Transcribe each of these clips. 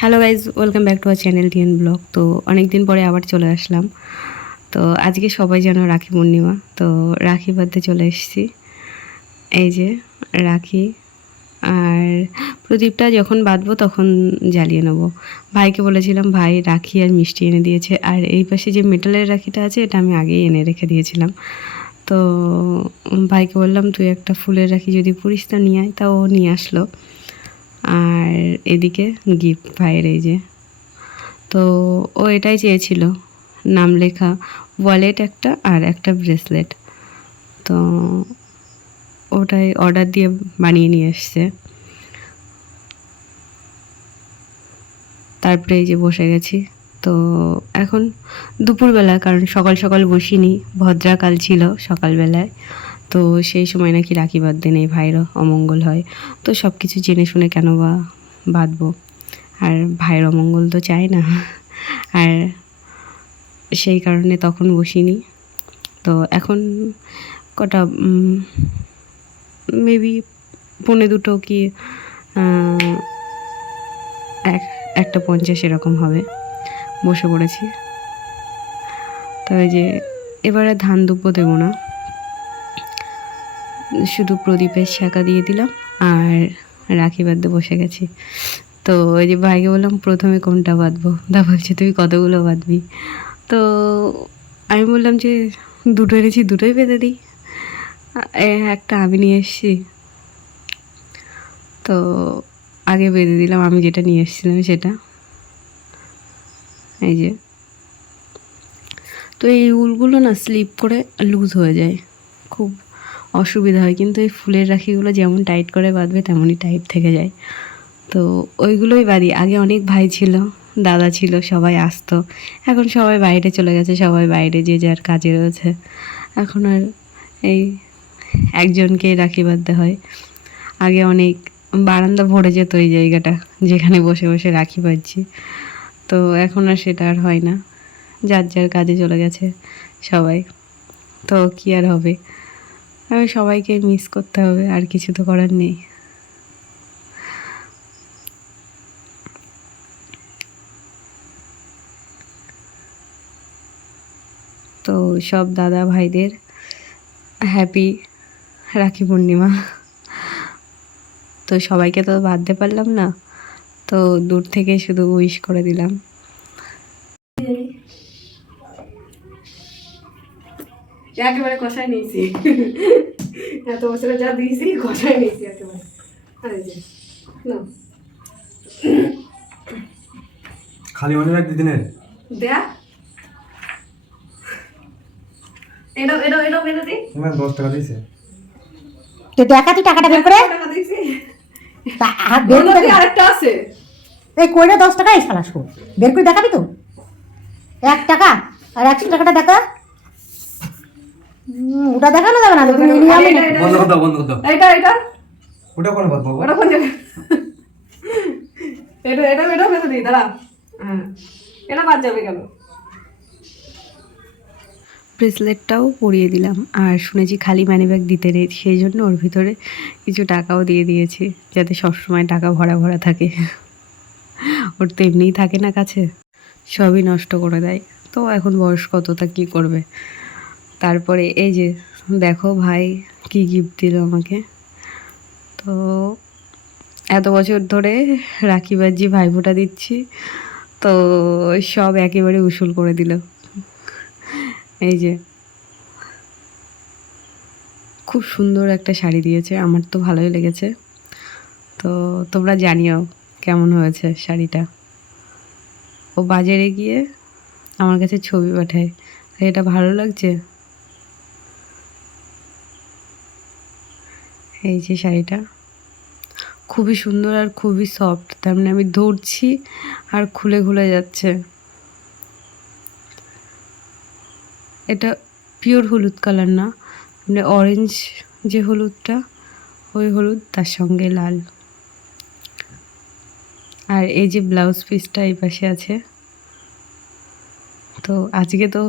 Hello guys, welcome back to our channel TN blog. তো অনেক দিন পরে আবার চলে আসলাম। তো আজকে সবাই জানো রাখি পূর্ণিমা, তো রাখি বাঁধতে চলে এসেছি। এই যে রাখি, আর প্রদীপটা যখন বাঁধবো তখন জ্বালিয়ে নেবো। ভাইকে বলেছিলাম, ভাই রাখি আর মিষ্টি এনে দিয়েছে। আর এই পাশে যে মেটালের রাখিটা আছে, এটা আমি আগেই এনে রেখে দিয়েছিলাম। তো ভাইকে বললাম, তুই একটা ফুলের রাখি যদি পুরিস তো নিয়ে আয়, তা ও নিয়ে আসলো। আর এদিকে গিফট ভাইয়ের, এই যে, তো ও এটাই চেয়েছিল, নাম লেখা ওয়ালেট একটা আর একটা ব্রেসলেট। তো ওটাই অর্ডার দিয়ে বানিয়ে নিয়ে এসছে। তারপরে এই যে বসে গেছি। তো এখন দুপুরবেলা, কারণ সকাল সকাল বসিনি, ভদ্রাকাল ছিল সকালবেলায়। তো সেই সময় নাকি রাখি বাঁধতে নেই, ভাইয়েরও অমঙ্গল হয়। তো সব কিছু জেনে শুনে কেন বা বাঁধবো, আর ভাইয়ের অমঙ্গল তো চাই না। আর সেই কারণে তখন বসিনি। তো এখন কটা মেবি 1:45 কি 1:50 এরকম হবে, বসে পড়েছি। তো এই যে এবারে ধান দুব্বো দেবো না, শুধু প্রদীপের শাঁকা দিয়ে দিলাম আর রাখি বাঁধতে বসে গেছি। তো ওই যে ভাইকে বললাম, প্রথমে কোনটা বাঁধবো? তা বলছে, তুই কতগুলো বাঁধবি? তো আমি বললাম যে দুটো এনেছি, দুটোই বেঁধে দিই। একটা আমি নিয়ে এসেছি, তো আগে বেঁধে দিলাম আমি যেটা নিয়ে এসেছিলাম সেটা। এই যে, তো এই উলগুলো না স্লিপ করে লুজ হয়ে যায়, খুব অসুবিধা হয়। কিন্তু এই ফুলের রাখিগুলো যেমন টাইট করে বাঁধবে তেমনই টাইট থেকে যায়। তো ওইগুলোই বাঁধি। আগে অনেক ভাই ছিল, দাদা ছিল, সবাই আসতো। এখন সবাই বাইরে চলে গেছে, সবাই বাইরে যে যার কাজে রয়েছে। এখন আর এই একজনকে রাখি বাঁধতে হয়। আগে অনেক বারান্দা ভরে যেত এই জায়গাটা, যেখানে বসে বসে রাখি বাঁধছি। তো এখন আর সেটা আর হয় না, যার যার কাজে চলে গেছে সবাই। তো কী আর হবে, আর সবাইকে মিস করতে হবে, আর কিছু তো করার নেই। তো সব দাদা ভাইদের হ্যাপি রাখি পূর্ণিমা। তো সবাইকে তো বাঁধতে পারলাম না, তো দূর থেকে শুধু উইশ করে দিলাম। একেবারে কষায় নিয়েছি, এত বছরে যা দিয়েছি কষায় নিয়েছি একেবারে। খালি মনে রাখ দিদিনের দেখ, এটা এটা এটা বেঁধে দিই। তোমার 10 টাকা দিয়েছে। তো দেখা তুই টাকাটা বের করে টাকা দিয়েছি, হাত বের করে দেখা। আরেকটা আছে। এই কইরা 10 টাকা এই শালা শো বের করে দেখাবি তো 1 টাকা আর 100 টাকাটা দেখা। ওটা দেখানো যাবে না, তুমি নিয়ে আমি বন্ধ কর দাও, বন্ধ কর দাও। এটা এটা ওটা কোন বাদ বাবা? ওটা কোন জায়গায়? এটা এটা এটা বেঁধে দিই, দাঁড়া। হ্যাঁ, এটা বাদ যাবে কেন? ব্রেসলেটটাও পরিয়ে দিলাম। আর শুনেছি খালি মানি ব্যাগ দিতে নেই, সেই জন্য ওর ভিতরে কিছু টাকাও দিয়ে দিয়েছি, যাতে সবসময় টাকা ভরা ভরা থাকে। ওর তো এমনিই থাকে না কাছে, সবই নষ্ট করে দেয়। তো এখন বয়স কত, তা কী করবে। তারপরে এই যে দেখো ভাই কি গিফট দিল আমাকে। তো এত বছর ধরে রাখি বাজি ভাইফোঁটা দিচ্ছি, তো সব একেবারে উসুল করে দিল। এই যে খুব সুন্দর একটা শাড়ি দিয়েছে, আমার তো ভালোই লেগেছে। তো তোমরা জানিও কেমন হয়েছে শাড়িটা। ও বাজারে গিয়ে আমার কাছে ছবি পাঠায়, এটা ভালো লাগছে। এই যে শাড়িটা খুবই সুন্দর আর খুবই সফট, তার মানে আমি ধরছি আর খুলে খুলে যাচ্ছে। এটা পিওর হলুদ কালার না, মানে অরেঞ্জ যে হলুদটা, ওই হলুদ, তার সঙ্গে লাল। আর এই যে ব্লাউজ পিসটা এই পাশে আছে। তো আজকে তো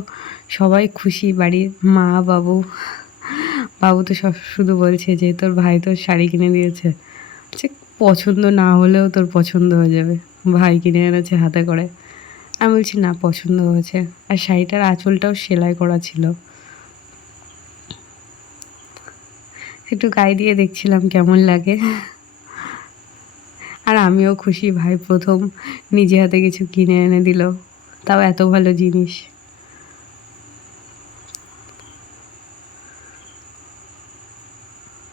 সবাই খুশি, বাড়ির মা বাবু। বাবু তো সব শুধু বলছে যে তোর ভাই তোর শাড়ি কিনে দিয়েছে, পছন্দ না হলেও তোর পছন্দ হয়ে যাবে। ভাই কিনে এনেছে হাতে করে। আমি বলছি না, পছন্দ হয়েছে। আর শাড়িটার আঁচলটাও সেলাই করা ছিল। একটু গায়ে দিয়ে দেখছিলাম কেমন লাগে। আর আমিও খুশি, ভাই প্রথম নিজে হাতে কিছু কিনে এনে দিল, তাও এত ভালো জিনিস।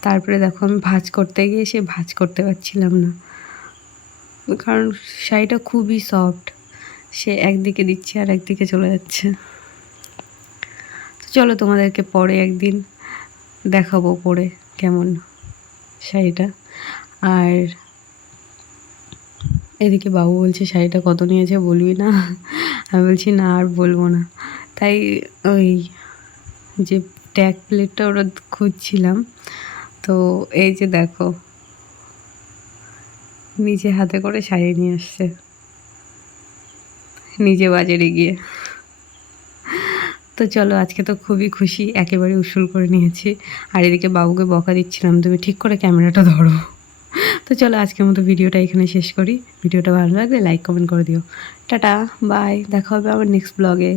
তারপরে দেখো আমি ভাঁজ করতে গিয়ে সে ভাঁজ করতে পারছিলাম না, কারণ শাড়িটা খুবই সফট। সে একদিকে দিচ্ছে আর একদিকে চলে যাচ্ছে। তো চলো তোমাদেরকে পরে একদিন দেখাবো পরে কেমন শাড়িটা। আর এদিকে বাবু বলছে শাড়িটা কত নিয়েছে বলবি না? আমি বলছি না আর বলবো না। তাই ওই যে ট্যাগ প্লেটটা ওরা খুঁজছিলাম, তো এই যে দেখো নিজে হাতে করে শাড়ি নিয়ে আসছে, নিজে বাজারে গিয়ে। তো চলো আজকে তো খুবই খুশি, একেবারে উসুল করে নিয়েছি। আর এদিকে বাবুকে বকা দিচ্ছিলাম, তুমি ঠিক করে ক্যামেরাটা ধরো। তো চলো আজকের মতো ভিডিওটা এখানে শেষ করি। ভিডিওটা ভালো লাগলে লাইক কমেন্ট করে দিও। টাটা, বাই, দেখা হবে আবার নেক্সট ব্লগে।